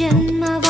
జన్మవ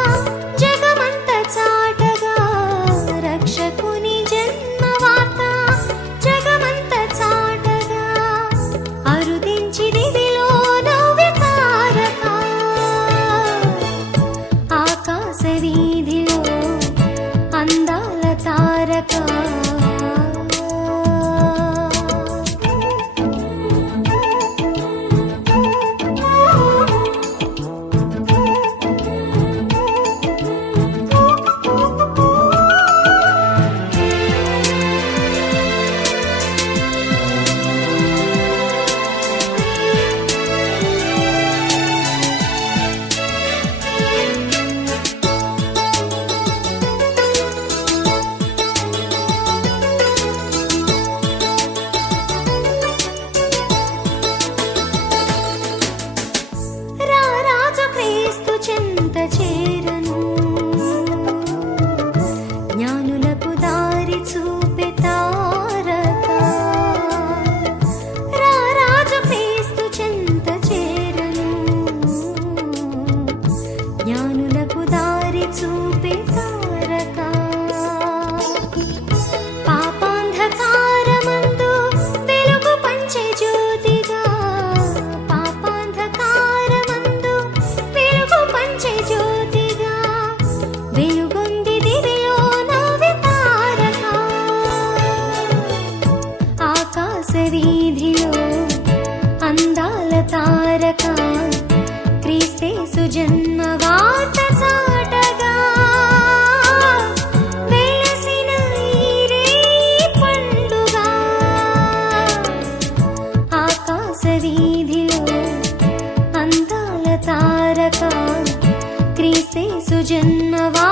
ಜನ್ಮವಾ